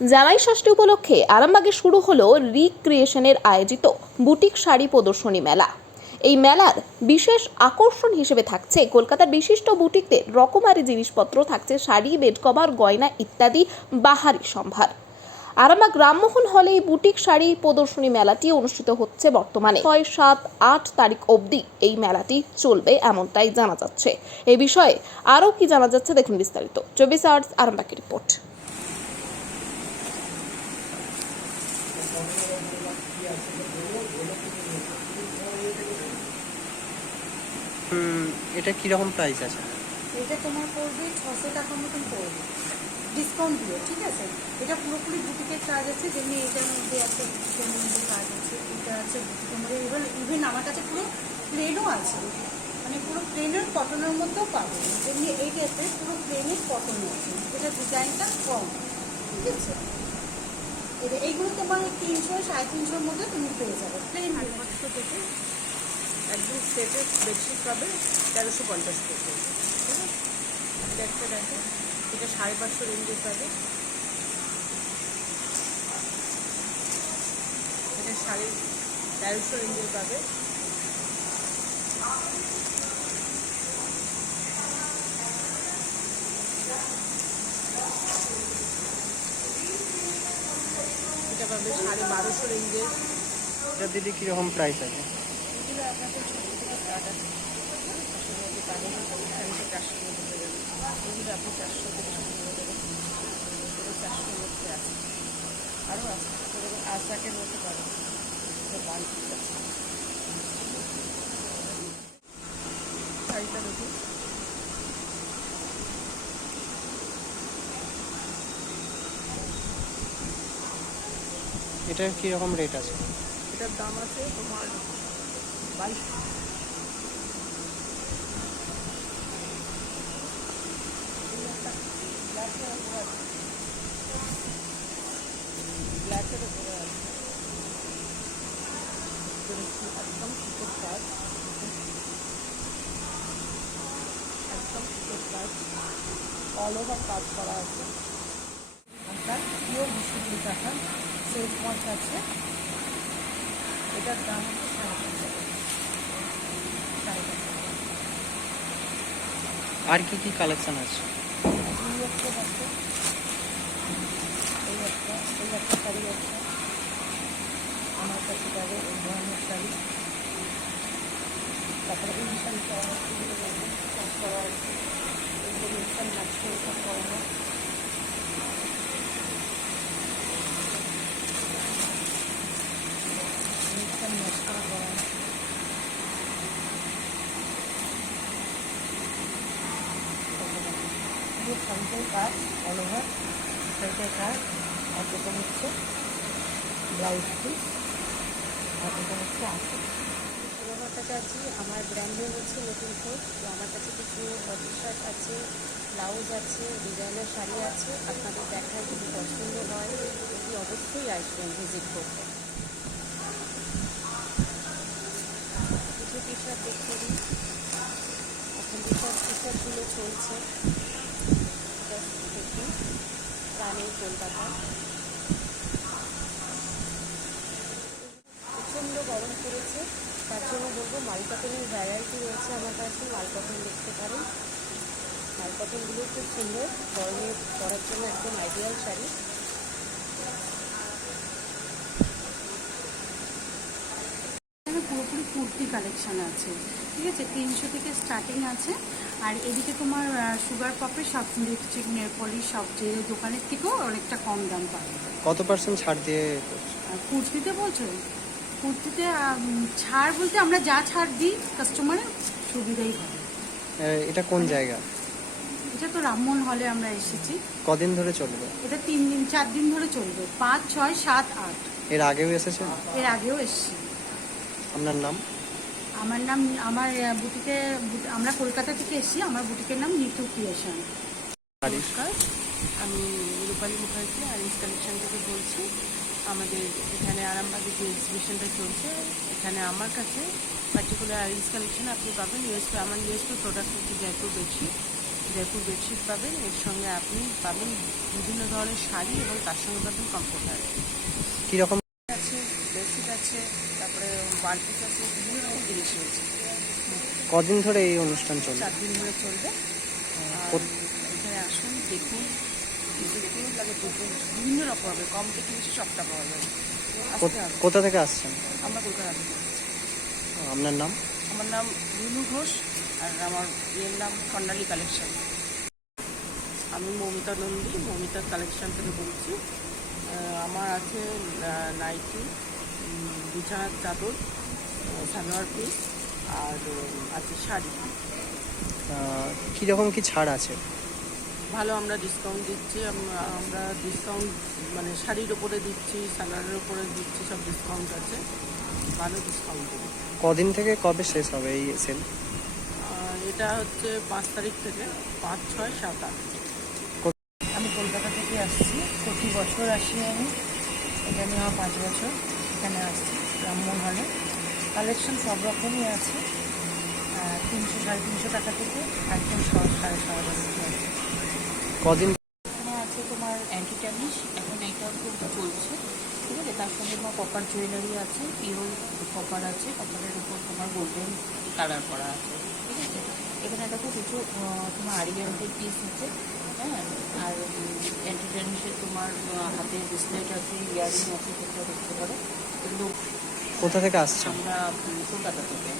জামাই ষষ্ঠী উপলক্ষে আরামবাগে শুরু হলো রিক্রিয়েশনের আয়োজিত বুটিক শাড়ি প্রদর্শনী মেলা। এই মেলার বিশেষ আকর্ষণ হিসেবে থাকছে কলকাতার বিশিষ্ট বুটিকদের রকমারি জিনিসপত্র, থাকছে শাড়ি, বেড কভার, গয়না ইত্যাদি বাহারি সম্ভার। আরামবাগ রামমোহন হলে এই বুটিক শাড়ি প্রদর্শনী মেলাটি অনুষ্ঠিত হচ্ছে বর্তমানে 6, 7, 8 তারিখ অবধি এই মেলাটি চলবে এমনটাই জানা যাচ্ছে। এই বিষয়ে আরও কি জানা যাচ্ছে দেখুন বিস্তারিত 24 আওয়ার্স আরামবাগের রিপোর্ট। এটা কিরকম প্রাইস আছে? এটা তোমার পড়বে 600 টাকার মতন পড়বে ডিসকাউন্ট দিয়ে, ঠিক আছে। এটা পুরোপুরি বুটিকের চার্জ আছে, যেমনি এটার মধ্যে আছে বুটিকের মধ্যে চার্জ আছে, এটা আছে বুটিকের মধ্যে। ইভেন আমার কাছে পুরো প্লেনও আছে, মানে পুরো প্লেনের কটনের মধ্যেও পাবে। যেমনি এই টাইপের পুরো প্লেনের কটন আছে, এটা ডিজাইনটা কম, ঠিক আছে। এটা এইগুলো তোমার 300 350-র মধ্যে তুমি পেয়ে যাবে প্লেন। 500 থেকে একদম সেটের বেডশিট পাবে 1350 থেকে, ঠিক আছে। এটা একটা দেখো, এটা 550 রেঞ্জের পাবে, এটা 1350 রেঞ্জের পাবে। এটা পাবে 1250 রেঞ্জের। এটা দিদি কিরকম প্রাইস আছে? এগুলো আপনাদের ছোটো থেকে স্টার্ট আছে, 500 মধ্যে পাবেন, 400 মধ্যে দেবেন। এগুলো আপনি 400 থেকে শুরু করে দেবেন, এগুলো 400 মধ্যে আছে, আরও আছে। যেরকম আজরাকের মধ্যে পাবেন, এটা 1 পিস আছে। শাড়িটা দেখুন, এটার কিরকম রেট আছে? এটার দাম আছে তোমার 22। ব্ল্যাকের উপরে আছে, একদম সুতোর কাজ, একদম সুতোর কাজ, অল ওভার কাজ করা আছে। আপনার পিওর 220 টাকা সেলফ ওয়ার্ক আছে। এটার দাম হচ্ছে 550 টাকা। আর কি কি কালেকশন আছে? এই একটা দেখো, এই একটা শাড়ি আছে আমার কাছে পাবে, এই ধরনের শাড়ি। তারপরে এই শাড়িটা কাজ করা আছে, এইগুলো ইনস্টান ম্যাচে ওইসব করানো। ইনস্টান ম্যাচ করা করানো, পুরো শাড়িটার কাজ অল ওভার, শাড়িটার কাজ। আর যেটা হচ্ছে ব্লাউজ পিস, আর এটা হচ্ছে আসল। আমার কাছে আছে, আমার ব্র্যান্ড নেম হচ্ছে নতুন কোট। তো আমার কাছে কিছু টি শার্ট আছে, ব্লাউজ আছে, ডিজাইনার শাড়ি আছে। আপনাদের দেখায় যদি পছন্দ হয় অতি অবশ্যই আসবেন, ভিজিট করবেন। কিছু টি শার্ট দেখতে দিই, এখন টি শার্টগুলো চলছে। জাস্ট দেখুন, রানিং কলকাতা। প্রচণ্ড গরম পড়েছে, তার জন্য বলবো মাল কটনের ভ্যারাইটি রয়েছে আমার কাছে, মাল কটন দেখতে পারেন। মাল কটনগুলো খুব সুন্দর, গরমে পরার জন্য একদম আইডিয়াল শাড়ি। এখানে পুরোপুরি কুর্তি কালেকশান আছে, ঠিক আছে। 300 থেকে স্টার্টিং আছে। আর এদিকে তোমার সুগার পপের সব লিপস্টিক, নেল পলিশ সব যে দোকানের থেকেও অনেকটা কম দাম পাবে। কত % ছাড় দিয়ে? আর কুর্তিতে বলছো? কুর্তিতে ছাড় বলতে আমরা যা ছাড় দিই কাস্টমারের সুবিধাই হবে। এটা কোন জায়গা? এটা তো রামমোহন হলে আমরা এসেছি। কদিন ধরে চলবে? এটা 3 দিন 4 দিন ধরে চলবে, 5, 6, 7, 8। এর আগেও এসেছেন? এর আগেও এসেছি। আপনার নাম? আমার নাম, আমার বুটিকে, আমরা কলকাতা থেকে এসেছি। আমার বুটিকের নাম নিতু ক্রিয়েশন। নমস্কার, আমি রূপালী মুখার্জি আরিস কালেকশন থেকে বলছি। আমাদের এখানে আরামবাগে যে এক্সিবিশনটা চলছে, এখানে আমার কাছে পার্টিকুলার আরিস কালেকশন আপনি পাবেন। আমার ইউএসপি প্রোডাক্ট হচ্ছে জয়পুর বেডশিট। জয়পুর বেডশিট পাবেন, এর সঙ্গে আপনি পাবেন বিভিন্ন ধরনের শাড়ি এবং তার সঙ্গে পাবেন কমফোর্টার কীরকম আছে, বেডশিট আছে, তারপরে ওয়ালপিস আছে, বিভিন্ন রকম জিনিস রয়েছে। কদিন ধরে এই অনুষ্ঠান চলবে? 4 দিন ধরে চলবে। আর কোথ- এখানে আসুন, দেখুন, দেখুন, লাগে দেখুন, বিভিন্ন রকম হবে, কম থেকে বেশি সবটা পাওয়া যাবে। আসতে হবে। কোথা থেকে আসছেন? আমরা কলকাতা থেকে এসেছি। আপনার নাম? আমার নাম রুনু ঘোষ, আর আমার ইয়ের নাম কর্ণালী কালেকশন। আমি মৌমিতা নন্দী, মৌমিতার কালেকশন থেকে বলছি। আমার আছে নাইটি, বিছানার চাদর, সালোয়ার পিস, আর আছে শাড়ি। কীরকম কি ছাড় আছে? ভালো আমরা ডিসকাউন্ট দিচ্ছি। আমরা ডিসকাউন্ট মানে শাড়ির ওপরে দিচ্ছি, সালোয়ারের ওপরে দিচ্ছি, সব ডিসকাউন্ট আছে, ভালো ডিসকাউন্ট দেবো। কদিন থেকে কবে শেষ হবে এই সেল? এটা হচ্ছে 5 তারিখ থেকে 5, 6, 7, 8। আমি কলকাতা থেকে আসছি, প্রতি বছর আসি আমি। এটা নিয়ে আমার 5 বছর এখানে আসছি ব্রাহ্মণ হলে। কালেকশন সব রকমই আছে, 300, 350 টাকা থেকে একদম 7,500 আছে। কদিন? এখানে আছে তোমার অ্যান্টি ট্যানিশ, এখন এইটাও খুব চলছে, ঠিক আছে। তার সঙ্গে তোমার কপার জুয়েলারি আছে, পিওর কপার আছে, কপারের উপর তোমার গোল্ডেন কালার করা আছে, ঠিক আছে। এখানে দেখো কিছু তোমার আরিয়ান্টের পিস আছে, হ্যাঁ। আর অ্যান্টি ট্যানিশের তোমার হাতে ডিসপ্লেট আছে, ইয়ারিং আছে, সেটা দেখতে পারো। এগুলো কোথা থেকে আসছেন? আমরা কলকাতা থেকে।